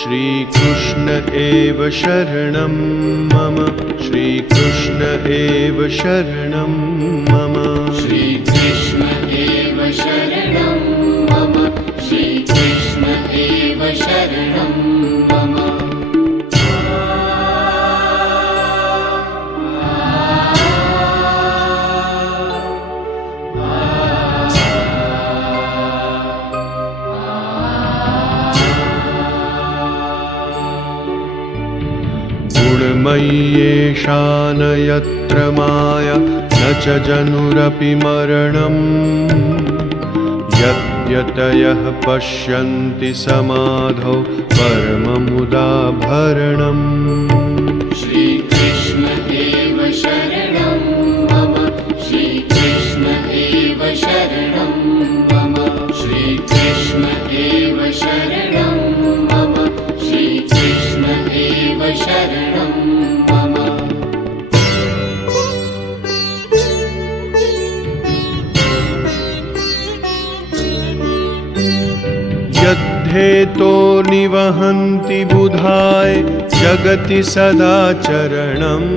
श्रीकृष्ण एव शरणं मम श्रीकृष्ण एव शरणं मम श्रीकृष्ण एव शरणं मम श्रीकृष्ण एव शरणं मम गुणमय्येषा न यत्र माया न च जनुरपि मरणम् यद्यतयः पश्यन्ति समाधौ परममुदाभरणम् श्रीकृष्ण एव शरणं मम श्रीकृष्ण एव शरणं मम श्रीकृष्ण एव शरणं मम श्रीकृष्ण एव शरणं मम यद्धेतो निवहन्ति बुधाय जगति सदाचरणम्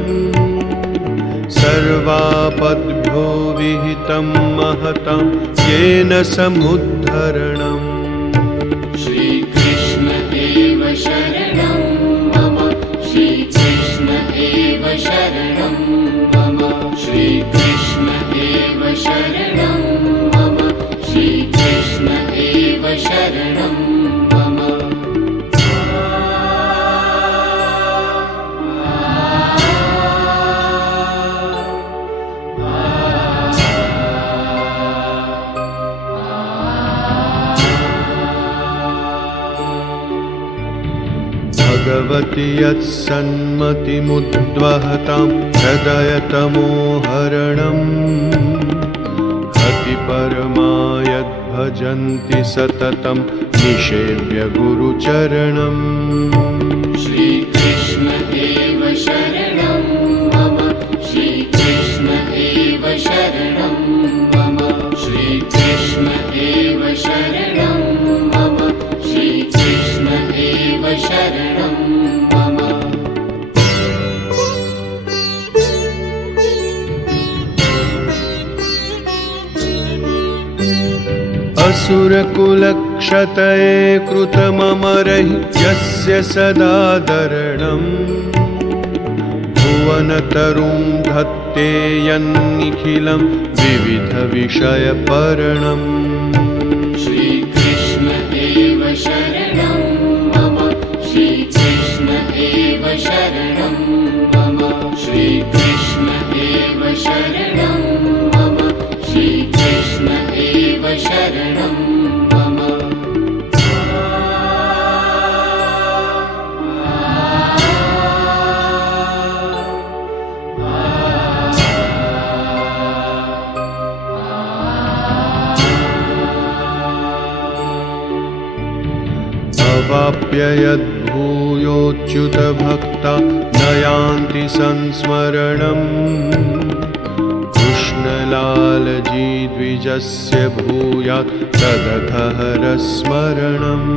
सर्वापद्भ्यो विहितं महतं येन समुद्धरणम् श्रीकृष्ण एव शरणं मम श्रीकृष्ण एव शरणं मम श्रीकृष्ण एव शरणं मम श्रीकृष्ण एव शरणं मम भगवति यत्सन्मतिमुद्वहतां हृदयतमोहरणम् हतिपरमा यद्भजन्ति सततं निषेव्य गुरुचरणम् श्रीकृष्ण एव शरणं मम श्रीकृष्ण एव शरणं मम श्रीकृष्ण एव शरणं मम श्रीकृष्ण एव शरणं मम असुरकुलक्षतये कृतममरैः यस्य सदादरणम् भुवनतरुं धत्ते यन्निखिलं विविधविषयपरणम् श्रीकृष्ण एव शरणं मम श्रीकृष्ण एव शरणं मम श्रीकृष्ण एव शरणं मम श्रीकृष्ण एव शरणं मम अवाप्य यद्भूयोच्युतभक्ता न यान्ति संस्मरणम् कृष्णलालजी द्विजस्य भूयात् तदघहरस्मरणम्